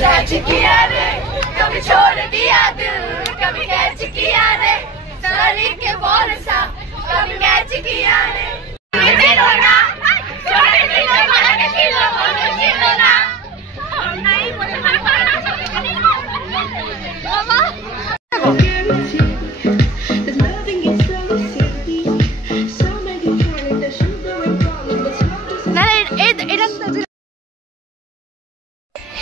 Catch किया रे, कभी छोड़ दिया दिल, कभी कैच किया रे, सारी के बॉल सा कभी कैच किया रे। खेलो ना, छोटे खेलो, बड़ा के खेलो, बोलो खेलो ना। नहीं बोले बाबा।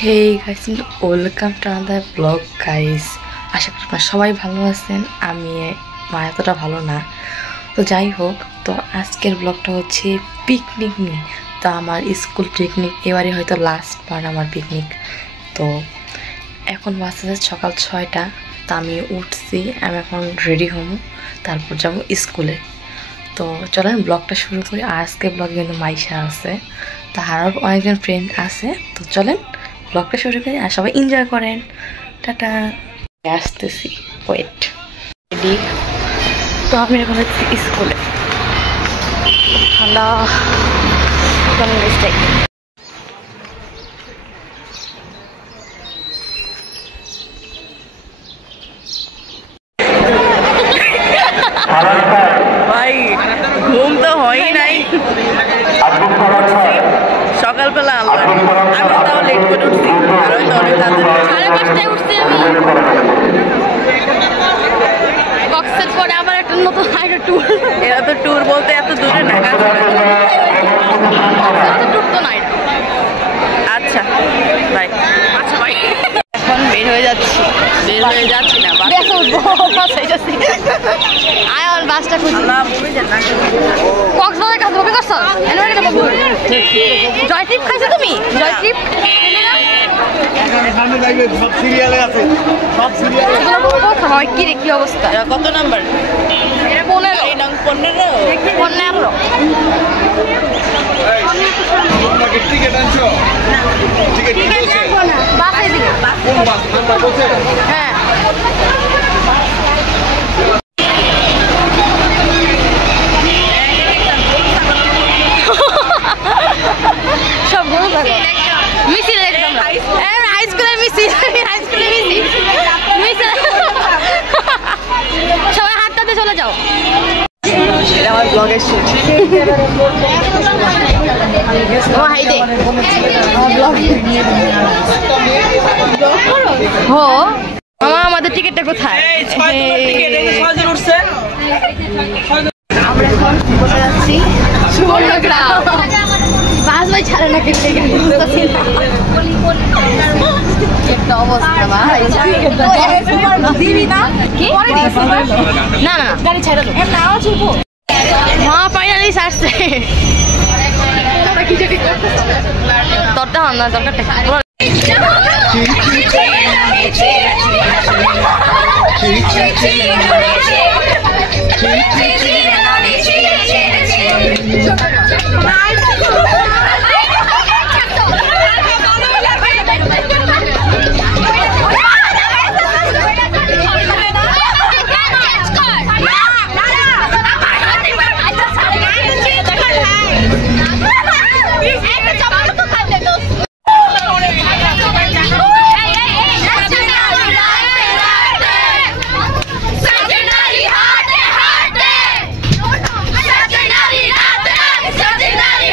Hey guys, welcome to another vlog guys. আশা করি আপনারা সবাই ভালো আছেন। আমি এতটা ভালো না, তো যাই হোক। তো আজকের ব্লগটা হচ্ছে পিকনিক নিয়ে। তো আমার স্কুল পিকনিক এবারে হয়তো লাস্ট বার আমার পিকনিক। তো এখন বাজে সকাল 6টা। তো আমি উঠছি, আমি এখন রেডি হব, তারপর যাব স্কুলে। তো চলেন ব্লগটা শুরু করি। আজকে ব্লগে কিন্তু মাইশা আছে, তো আরও অনেকজন ফ্রেন্ড আছে। তো চলেন ব্লগটা শুরু করি আর সবাই এনজয় করেন। টাটা। আসতেছি, ওয়েট। রেডি। তো আমি এখন হচ্ছি স্কুলে। ঠান্ডা ভাই, ঘুম তো হয়ই নাই। সকালবেলা আল্লাহ, আমি তাও লেট করে উঠছি। অনেক তাড়াতাড়ি 5:30টায় উঠছি আমি। বক্সের পরে আবার একটা নতুন হাইড্রো ট্যুর। এরা তো ট্যুর বলতে এত দূরে না, ট্যুর তো নাই। আচ্ছা বাই। আচ্ছা ভাই, এখন বের হয়ে যাচ্ছি না, আয়ন বাসটা খুঁজি। কক্সবাজার কাছে কবি করছো? জয় ট্রিপ খাইছো তুমি? জয় ট্রিপ কি রে, কি অবস্থা? কত নাম্বার? 15। হ্যাঁ, সব গরু মিছিল, একদম হাই স্কুলের মিছিল, সবাই হাতটাতে চলে যাও। আমার ব্লগের শুট। ও হাই দে হো মামা, আমাদের টিকিটটা কোথায়? আমরা এখন বসে যাচ্ছি সুবর্ণগ্রাম। বাস ভাই ছাড়ে না, কেটে একটা অবস্থা ভাই। না না, গাড়ি ছাড়া মা ফাইনালি ছাড়ছে। তোরটা হন না, দরকারটা सजनारी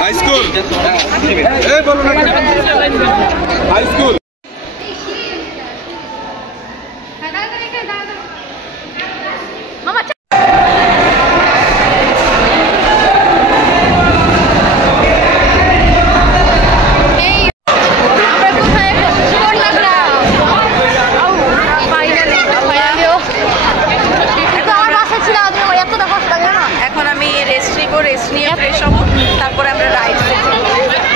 হাই স্কুল এই বলো না হাই স্কুল এখন আমি রেস্ট নিব, রেস্ট নিয়ে ফ্রেশ হবো, তারপরে আমরা রাইড করবো।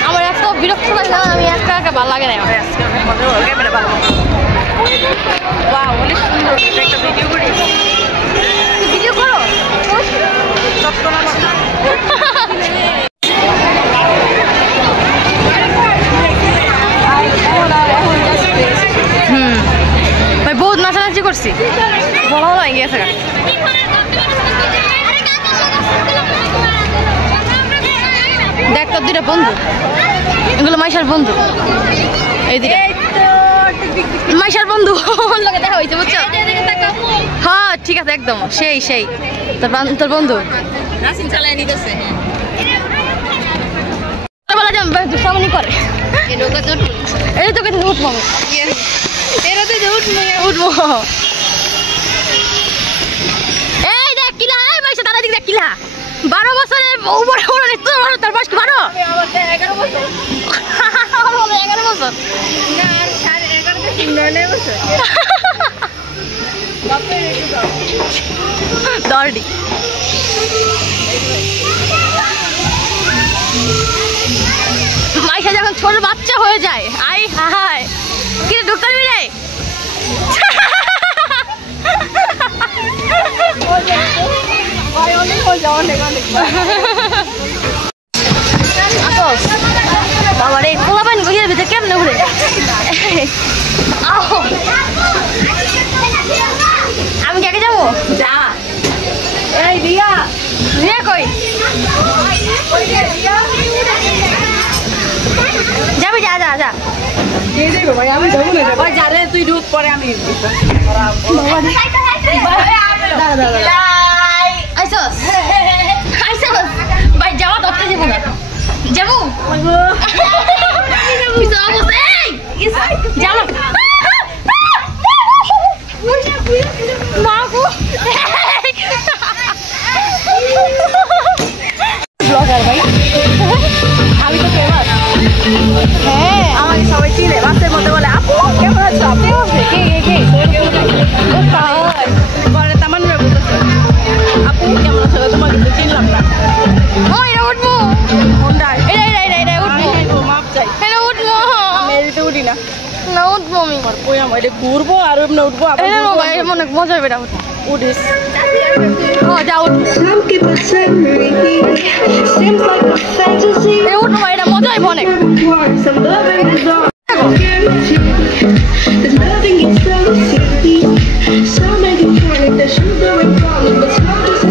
আমার এত বিরক্ত লাগছে, আমি একা একা ভালো লাগে না। আজকে অনেক মজা হলো, ক্যামেরা ভালো। বাহ, অনেক সুন্দর। একটা ভিডিও করি, ভিডিও করো ভাই, বহুত নাচানাচি করছি, বলা হলো গেছে। দেখ তোর দুইটা বন্ধু, এগুলো মাইশার বন্ধু, এই দুইটা মাইশার বন্ধু লাগে দেখা হয়েছে, বুঝছো? হ্যাঁ ঠিক আছে, একদম সেই সেই তোর বন্ধু চালায় নিতেছে। দুষ্টামি করে, এই তোকে উঠবো, উঠবো। এই দেখ কিলা, এই মাইশা তারা দিক দেখ কিলা, 12 বছরের তার বয়স কি 12? 11 বছর। 11 বছর দর্ডি। মাইশা যখন ছোট বাচ্চা হয়ে যায়, আই হাই কিন্তু ঢুকতে পারবি রে। বাবা রে, পোলা পানি বইয়ের ভিতরে কেমনে ঘুরে? আমি কে যাবো? যা। এই রিয়া, রিয়া কই যাবি? যা যা যা। আমি যাবো না, যা রে তুই ঢুক, পরে আমি ভাই যাওয়া ধরতে যাবো না, যাবো আমি তো ফেমাস। হ্যাঁ, আমাকে সবাই চিনে, বাসের মধ্যে বলে আপু কেমন আছো? আপনি পরে তামান্না বলতেছে আপু কেমন আছো, তোমাকে তো চিনলাম না। ও এটা উঠবো, এটা উঠবো, মাপ চাই, এটা উঠবো। আমি এদিকে উঠি না, না উঠবো আমি, এটা ঘুরবো আর এমনি উঠবো। অনেক মজা হবে, এটা উঠিস। ও যা উঠবো, উঠবো, এটা মজা হবে অনেক।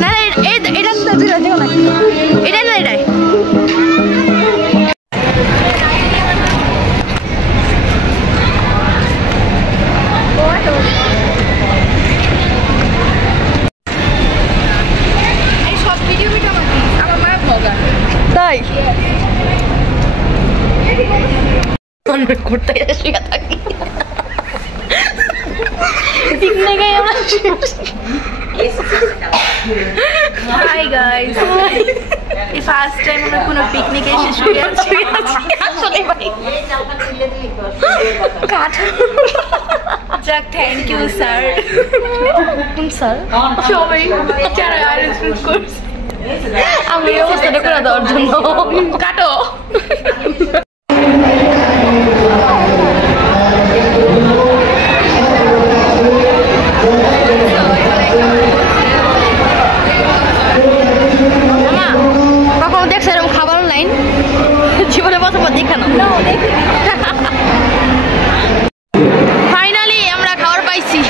না এটা না, এটাই তাই করতে শুয়ে থাকি। পিকনিকে হাই গাইস, এই ফার্স্ট টাইম আমরা কোনো পিকনিকে এসে শুয়ে আছি। আসলে ভাই কাট যাক, থ্যাংক ইউ স্যার। স্যার সবাই যারা অ্যারেঞ্জমেন্ট করছে, আমি এই অবস্থাটা করে দেওয়ার জন্য। কাটো কখনো দেখছো এরকম খাবার লাইন? জীবনে প্রথমবার দেখানো। ফাইনালি আমরা খাবার পাইছি।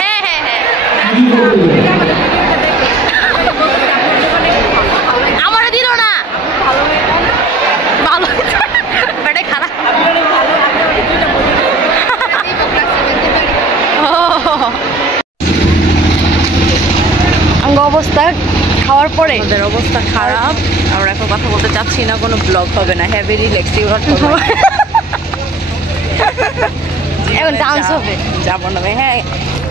হ্যাঁ হ্যাঁ হ্যাঁ, আমারও দিল না। ভালো বেটা খারাপ। অবস্থা খাওয়ার পরে? আমাদের অবস্থা খারাপ, আমরা এখন কথা বলতে চাচ্ছি না, কোনো ব্লগ হবে না, হ্যাভি রিল্যাক্সিং এখন ডান্স হবে? যাবো না হ্যাঁ,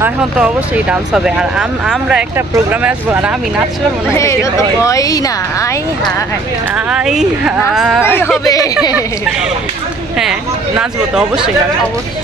এখন তো অবশ্যই ডান্স হবে। আর আমরা একটা প্রোগ্রামে আসবো আর আমি নাচ করবো না, এটা তো হয় না। আই হাই নাচতেই হবে। হ্যাঁ নাচবো তো অবশ্যই, অবশ্যই।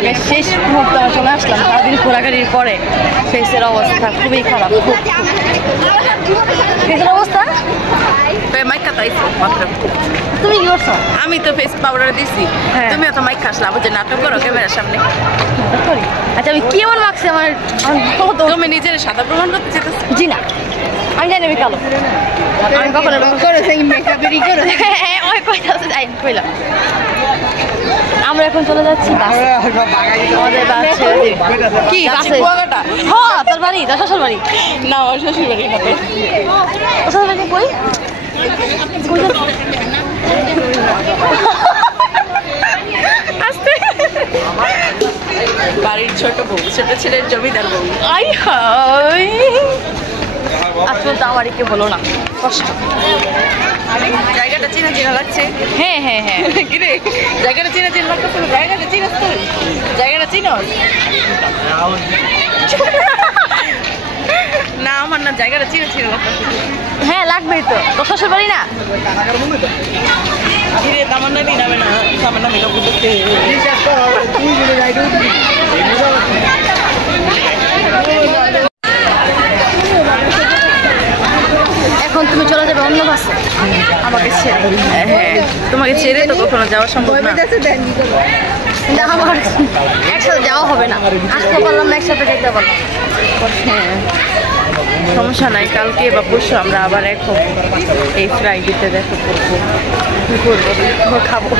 ব্লগের শেষ মুহূর্তে চলে আসলাম সারাদিন ঘোরাঘুরির পরে। ফেসের অবস্থা খুবই খারাপ, খুব ফেসের অবস্থা। মাইক কাটাইছো মাত্র, তুমি কি করছো? আমি তো ফেস পাউডার দিছি, তুমিও তো মাইক খাসলা, বুঝে নাটক করো ক্যামেরার সামনে। আচ্ছা আমি কি এমন মাখছি আমার, তুমি নিজের সাদা প্রমাণ করতে চেয়েছো? জি না, আমি জানি আমি কালো। আমি কখনো কইলাম আমরা এখন চলে যাচ্ছি আমাদের বাসে। কি বাসে? হ্যাঁ তোর বাড়ি, তোর শ্বশুর বাড়ি? না আমার শ্বশুর বাড়ি না। তোর শ্বশুর বাড়ি কই? বাড়ির ছোট বউ, ছোট ছেলের জমিদার বউ। আই হাই, আসলে তো আমারই কে বলো না, কষ্ট। জায়গাটা চেনা চেনা লাগছে। হ্যাঁ হ্যাঁ হ্যাঁ, কিরে জায়গাটা চেনা চেনা লাগছে? জায়গাটা চিনস তুই? জায়গাটা চিনস না? আমার না জায়গাটা চিনা চিনা লাগছে। হ্যাঁ লাগবেই তো, তোর শ্বশুর বাড়ি না? কিরে তামান্না দিন হবে না, তামান্না মেকআপ করতে। এখন তুমি চলে যাবে অন্য বাসে আমাকে ছেড়ে? হ্যাঁ তোমাকে ছেড়ে তো কখনো যাওয়া সম্ভব না। আমার একসাথে যাওয়া হবে না, আসতে পারলাম না, একসাথে যেতে পারলাম। হ্যাঁ সমস্যা নাই, কালকে বা পরশু আমরা আবার এখন এই ফ্রাইডেতে দেখা করবো, খাবো।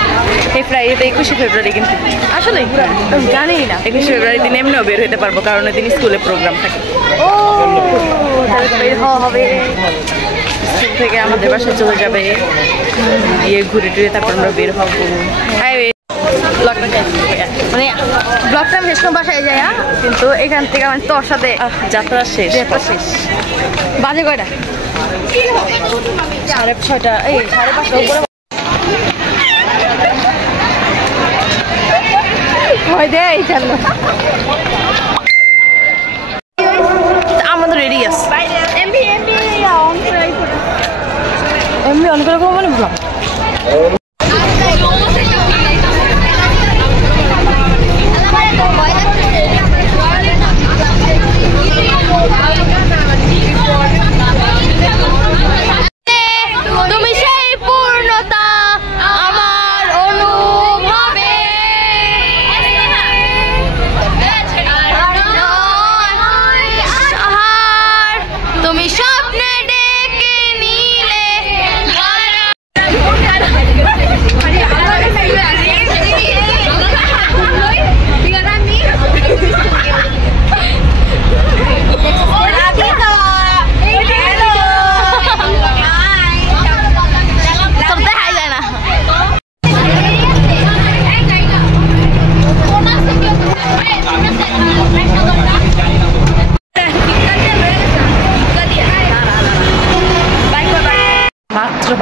এই ফ্রাইডেতে 21শে ফেব্রুয়ারি, কিন্তু আসলে জানি না 21শে ফেব্রুয়ারি দিন এমনিও বের হতে পারবো, কারণ ওই দিন স্কুলে প্রোগ্রাম থাকে। ও বের হওয়া হবে, স্কুল থেকে আমাদের বাসায় চলে যাবে, গিয়ে ঘুরে টুরে তারপর আমরা বের হবো। মানে ব্লগটা আমি শেষ বাসায় যাই, কিন্তু এখান থেকে আমার তোর সাথে যাত্রা শেষ। বাজে কয়টা? 6:30, এই 5:30 উপরে। আমাদের রেডি আছে, এমনি অন করে মানে ব্লগ।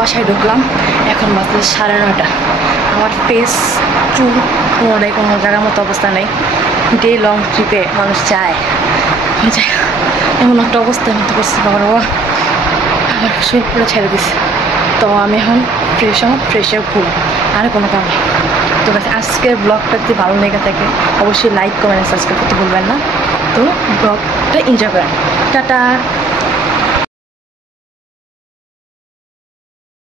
বাসায় ঢুকলাম, এখন বাজে 9:30। আমার ফেস চুল কোনোটাই কোনো জায়গার মতো অবস্থা নেই। ডে লং ট্রিপে মানুষ যায়, এমন একটা অবস্থার মতো করছে বাবা, আমার শরীর পুরো ছেড়ে দিচ্ছে। তো আমি এখন ফ্রেশ হয়ে ঘুম, আর কোনো কাম নেই। তো আজকের ব্লগটা যদি ভালো লেগে থাকে অবশ্যই লাইক কমেন্ট সাবস্ক্রাইব করতে ভুলবেন না। তো ব্লগটা এনজয় করেন, টাটা।